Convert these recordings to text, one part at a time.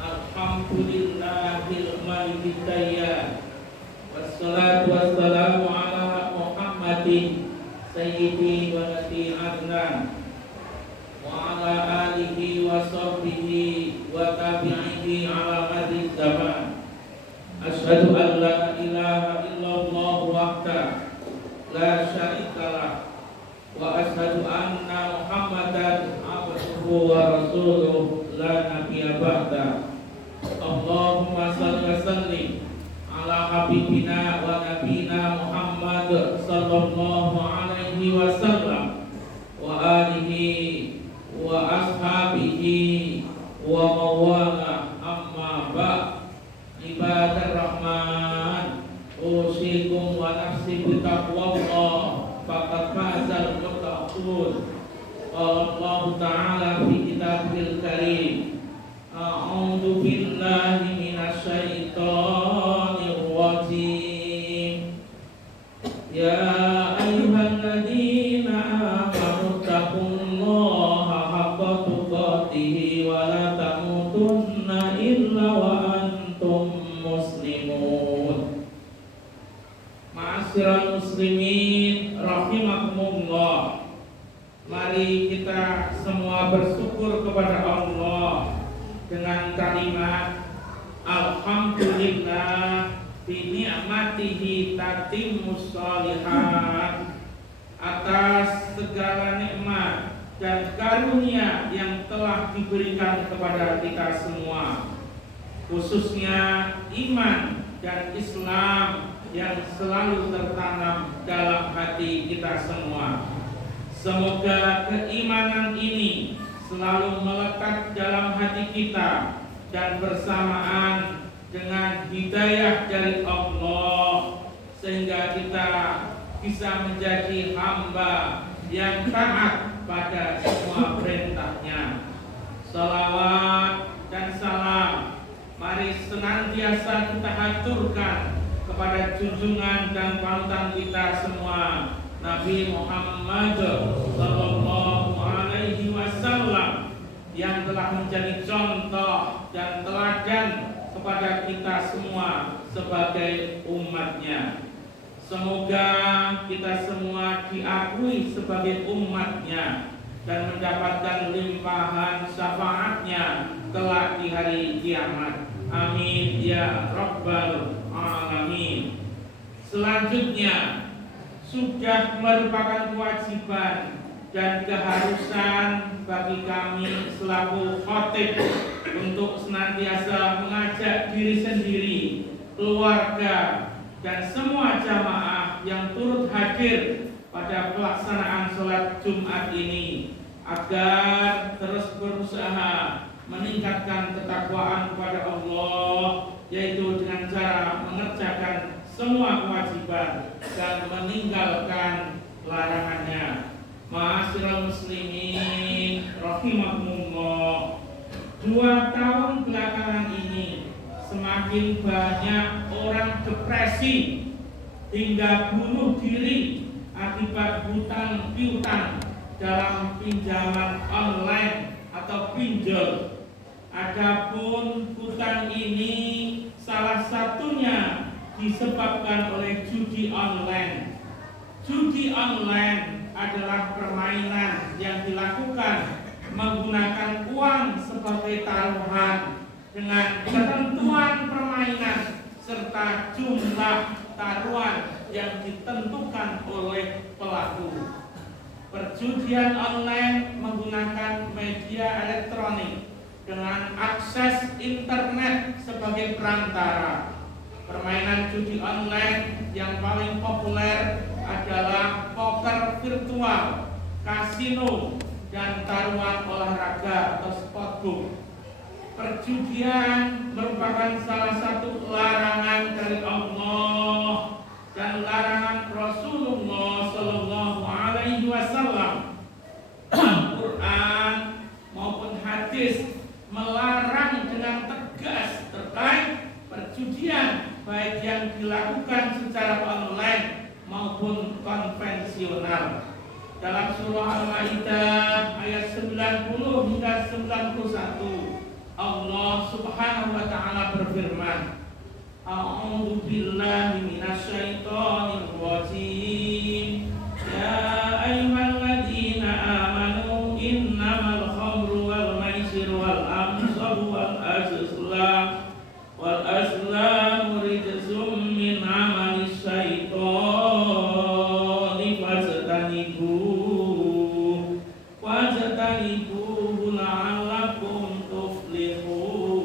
Alhamdulillahil malikid dayyan. Wassalatu wassalamu ala Muhammadin sayyidi waladi adnan wa ala alihi wa sahbihi wa tabi'ihi ala madhi zaman. Asyhadu an la ilaha illallah wahda la syarikalah wa asyhadu anna Muhammadan abduhu wa rasuluh la nabiyya ba'da. Allahumma shalli wa sallim ala habibina wa nabiyina Muhammad sallallahu alaihi wasallam wa alihi wa ashabihi wa mawala, amma ba'd. Ibadah rahman, usikum wa nafsi bitaqwallah, faqad fazal muttaqun. Allah Ta'ala fi kitabil karim, a'udzu billahi minasy syaithanir rajim. Ya ayyuhalladzina amanu taqullaha haqqa tuqatih wa la tamutunna illa wa antum muslimun. Ma'asyiral muslimin rahimakumullah. Mari kita semua bersyukur kepada Allah dengan kalimat alhamdulillah bi ni'matihi tatimmus shalihat, atas segala nikmat dan karunia yang telah diberikan kepada kita semua, khususnya iman dan Islam yang selalu tertanam dalam hati kita semua. Semoga keimanan ini selalu melekat dalam hati kita dan bersamaan dengan hidayah dari Allah, sehingga kita bisa menjadi hamba yang taat pada semua perintahnya. Salawat dan salam mari senantiasa kita haturkan kepada junjungan dan panutan kita semua, Nabi Muhammad sallallahu alaihi wasallam, yang telah menjadi contoh dan teladan kepada kita semua sebagai umatnya. Semoga kita semua diakui sebagai umatnya dan mendapatkan limpahan syafaatnya kelak di hari kiamat. Amin ya rabbal alamin. Selanjutnya, sudah merupakan kewajiban dan keharusan bagi kami selaku khatib untuk senantiasa mengajak diri sendiri, keluarga, dan semua jamaah yang turut hadir pada pelaksanaan sholat Jumat ini agar terus berusaha meningkatkan ketakwaan kepada Allah, yaitu dengan cara mengerjakan semua kewajiban dan meninggalkan larangannya. Ma'asyiral muslimin rahimakumullah. 2 tahun belakangan ini semakin banyak orang depresi hingga bunuh diri akibat hutang piutang dalam pinjaman online atau pinjol. Adapun hutang ini salah satunya disebabkan oleh judi online. Judi online adalah permainan yang dilakukan menggunakan uang sebagai taruhan dengan ketentuan permainan serta jumlah taruhan yang ditentukan oleh pelaku. Perjudian online menggunakan media elektronik dengan akses internet sebagai perantara. Permainan judi online yang paling populer adalah poker virtual, kasino, dan taruhan olahraga atau sportbook. Perjudian merupakan salah satu larangan dari Allah dan larangan Rasulullah Sallallahu Alaihi Wasallam. Al-Quran maupun hadis melarang dengan tegas terkait perjudian, baik yang dilakukan secara online maupun konvensional. dalam surah Al-Maidah ayat 90 hingga 91, Allah Subhanahu wa taala berfirman, A'udzu billahi minasyaitonir rajim. Ya ayyuhalladzina amanu innamal khamru wal maisir wal ansabu wal azlamu rijzum min amalis syaitani fajtanibuhu la'allakum tuflihun.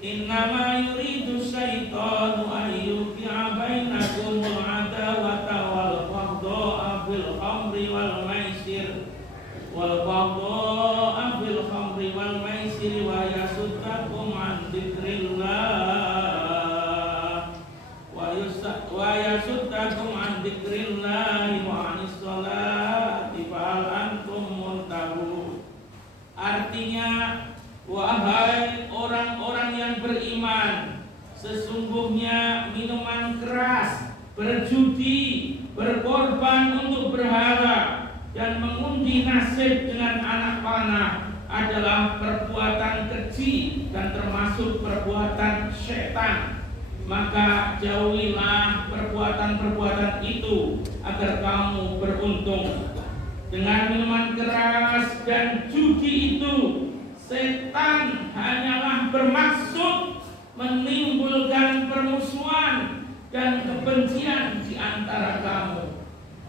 Innama yuridu syaitanu an yuqi'a bainakumul adawata wal baghdha'a fil khamri wal maisir wa yasuddakum an dzikrillah wa anis sholati fahal antum muntahun. Artinya, wahai orang-orang yang beriman, sesungguhnya minuman keras, berjudi, berkorban untuk berhala, dan mengundi nasib dengan anak panah adalah perbuatan keji dan termasuk perbuatan syaitan. Maka jauhilah perbuatan-perbuatan itu agar kamu beruntung. Dengan minuman keras dan judi itu, setan hanyalah bermaksud menimbulkan permusuhan dan kebencian di antara kamu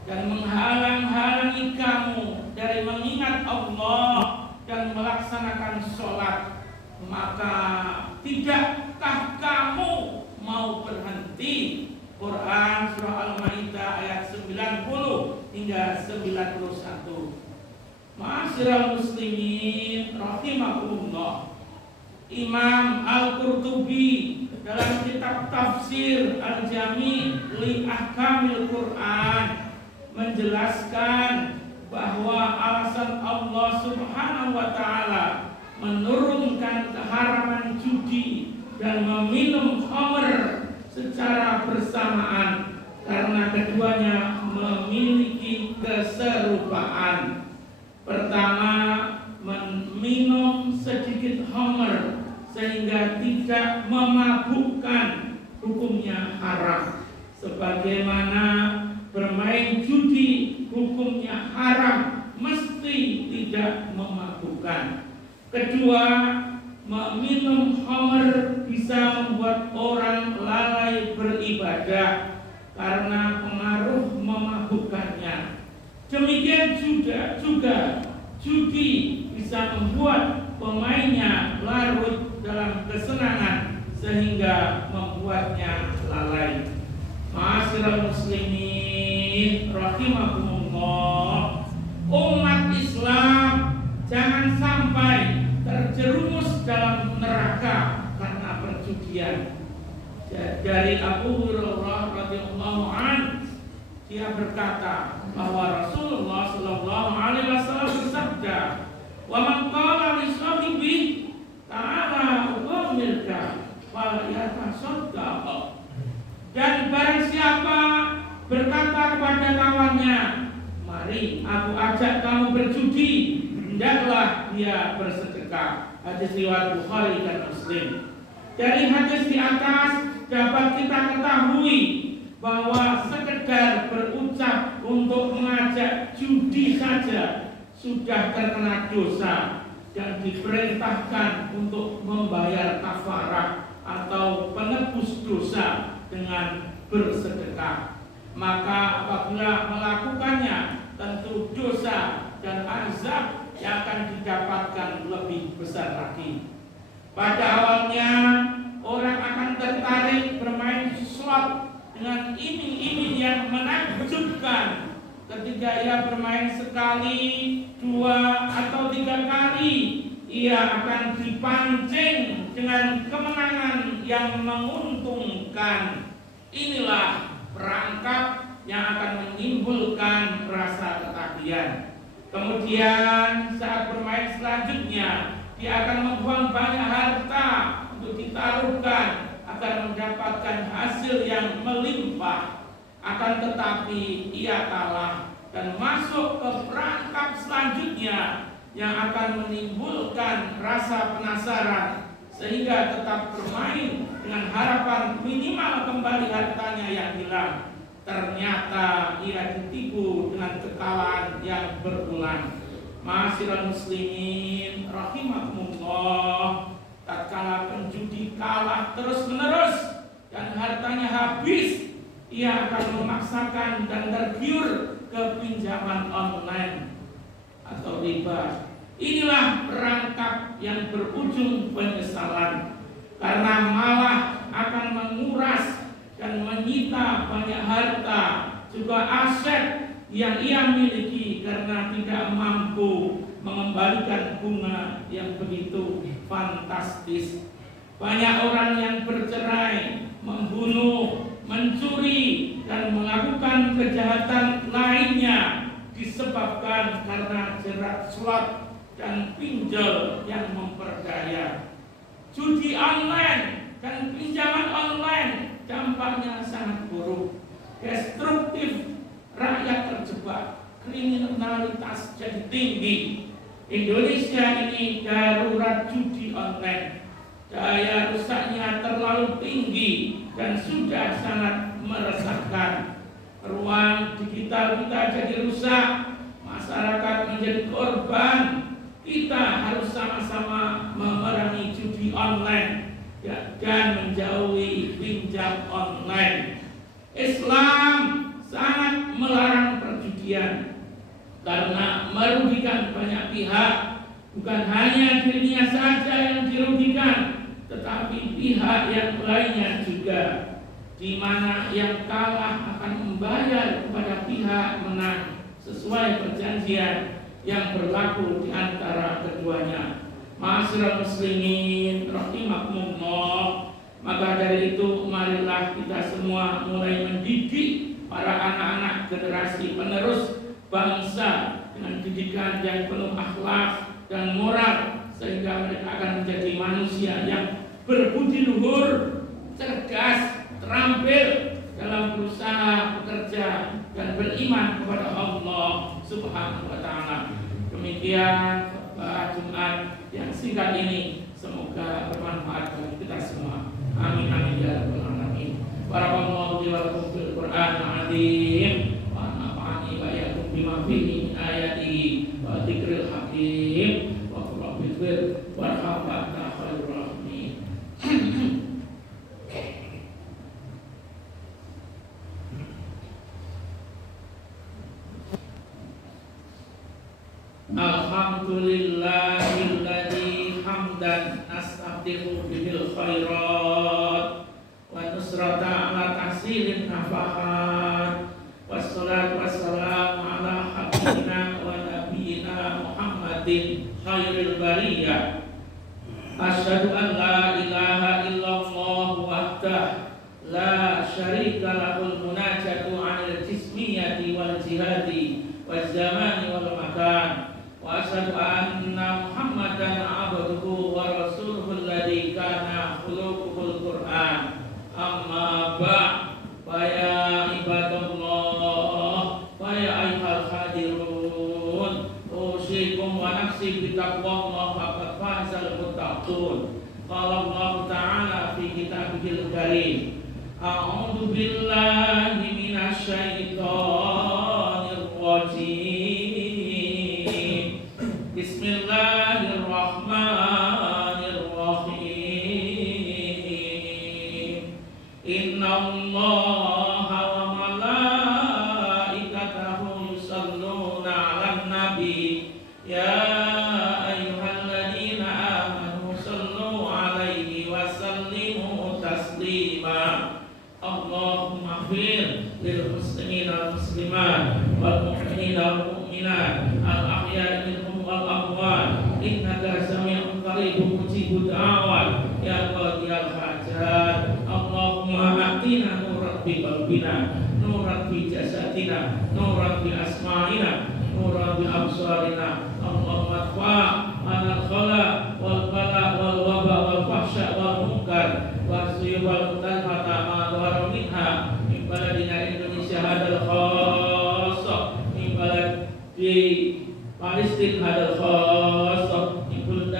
dan menghalang-halangi kamu dari mengingat Allah dan melaksanakan sholat. Maka tidakkah kamu mau berhenti? Quran surah Al-Maidah ayat 90 hingga 91. Ma'asyiral muslimin rahimakumullah. Imam Al-Qurtubi dalam kitab tafsir Al-Jami' li Ahkamil Quran menjelaskan bahwa alasan Allah Subhanahu wa taala menurunkan keharaman judi dan meminum khamr secara bersamaan karena keduanya memiliki keserupaan. Pertama, meminum sedikit khamr sehingga tidak memabukkan, hukumnya haram. Sebagaimana bermain judi hukumnya haram, mesti tidak memabukkan. Kedua, meminum khamr bisa membuat orang lalai beribadah karena pengaruh memabukkannya. Demikian juga judi bisa membuat pemainnya larut dalam kesenangan sehingga membuatnya lalai. Ma'asyiral muslimin rahimakumullah. Umat Islam jangan sampai terjerumus dalam neraka karena perjudian. Dari Abu Hurairah radhiyallahu anhu, dia berkata bahwa Rasulullah sallallahu alaihi wasallam bersabda, "Wa man qala li sahibi ta'ala uqamilka fal yatasaddaq." Dan barang siapa berkata kepada kawannya, "Mari aku ajak kamu berjudi," hendaklah dia bersedekah. Hadis riwayat Bukhari dan Muslim. Dari hadis di atas dapat kita ketahui bahwa sekedar berucap untuk mengajak judi saja sudah terkena dosa dan diperintahkan untuk membayar kafarah atau penebus dosa dengan bersedekah. Maka apabila melakukannya, tentu dosa dan azab yang akan didapatkan lebih besar lagi. Pada awalnya orang akan tertarik bermain slot dengan iming-iming yang menakjubkan. Ketika ia bermain sekali, 2 atau 3 kali, ia akan dipancing dengan kemenangan yang menguntungkan. Inilah perangkap yang akan menimbulkan rasa ketagihan. Kemudian saat bermain selanjutnya, dia akan membuang banyak harta untuk ditaruhkan agar mendapatkan hasil yang melimpah. Akan tetapi ia kalah dan masuk ke perangkap selanjutnya yang akan menimbulkan rasa penasaran sehingga tetap bermain dengan harapan minimal kembali hartanya yang hilang. Ternyata ia ditipu dengan kekalahan yang berulang. Ma'asyiral muslimin rahimakumullah, tatkala penjudi kalah terus-menerus dan hartanya habis, ia akan memaksakan dan tergiur ke pinjaman online atau riba. Inilah perangkap yang berujung penyesalan, karena malah akan menguras dan menyita banyak harta juga aset yang ia miliki karena tidak mampu mengembalikan bunga yang begitu fantastis. Banyak orang yang bercerai, membunuh, mencuri, dan melakukan kejahatan lainnya disebabkan karena jerat slot dan pinjol yang memperdaya. Judi online dan pinjaman online dampaknya sangat buruk, destruktif, rakyat terjebak, kriminalitas jadi tinggi. Indonesia ini darurat judi online, daya rusaknya terlalu tinggi dan sudah sangat meresahkan. Ruang digital kita jadi rusak, masyarakat menjadi korban. Kita harus sama-sama memerangi judi online dan menjauhi pinjam online. Islam sangat melarang perjudian karena merugikan banyak pihak. Bukan hanya dirinya saja yang dirugikan, tetapi pihak yang lainnya juga, di mana yang kalah akan membayar kepada pihak menang sesuai perjanjian yang berlaku di antara keduanya. Ma'asyiral muslimin rahimakumullah, maka dari itu marilah kita semua mulai mendidik para anak-anak generasi penerus bangsa dengan didikan yang penuh akhlak dan moral, sehingga mereka akan menjadi manusia yang berbudi luhur, cerdas, terampil dalam berusaha, bekerja, dan beriman kepada Allah Subhanahu wa Ta'ala. Demikian khutbah Jumat yang singkat ini, semoga bermanfaat bagi kita semua. Amin amin ya rabbal alamin. Barakallahu li wa lakum fil Qur'anil azim wa nafa'ani wa iyyakum bima fihi min ayatihi wa dzikril hakim wa qul bil warhamna khairur rahimin. Alhamdulillahilladzi hamdan nasta'dilu bil khairat wa nusrata ala tahsilin nafahat, wassalatu wassalamu ala habibina wa nabiyina Muhammadin khairil bariyah. Asyhadu an la ilaha illallah wahdah la syarika lahul munajatu 'anil jismiyati wal jihadi waz zamani wal makan. Wa asyhadu anna Muhammadan abduhu wa rasuluhu alladzi kana khuluquhul Qur'an. Amma ba'd, fa ya ibadallah wa ya ayyuhal hadirun, usikum wa nafsi bi taqwallah faqad fazal muttaqun. Qala Allah ta'ala fi kitabihil karim, a'udzu billahi minasy syaithanir rajim. Bismillahirrahmanirrahim. Innallaha wa malaikatahu yusholluna 'alan nabi ya ayyuhalladzina amanu shallu 'alaihi wa sallimu taslima. Allahumma ighfir lil muslimina wal muslimat wal mu'minina wal mu'minat al ahya'i minhum wal amwat innaka sami'un qaribun mujibud da'awat ya qadiyal hajat. Allahumma atina nuran fi qalbina, nuran fi jasadina, nuran fi asma'ina, nuran fi absarina. Allahumma adfa' anal khala wal bala wal waba wal fahsya wal munkar wal suyub wal mutalfata ma dhahara minha min baladina Indonesia hadal khassa min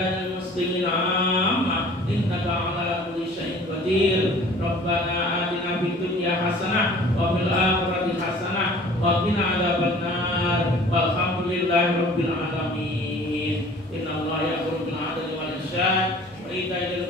biladil muslimin amma innaka ala kulli syai'in qadir. Rabbana atina fid dunya hasanah wa fil akhirati hasanah wa qina adzabannar. Walhamdulillahi rabbil alamin. Innallaha ya'muru bil 'adli wal ihsan wa ita'i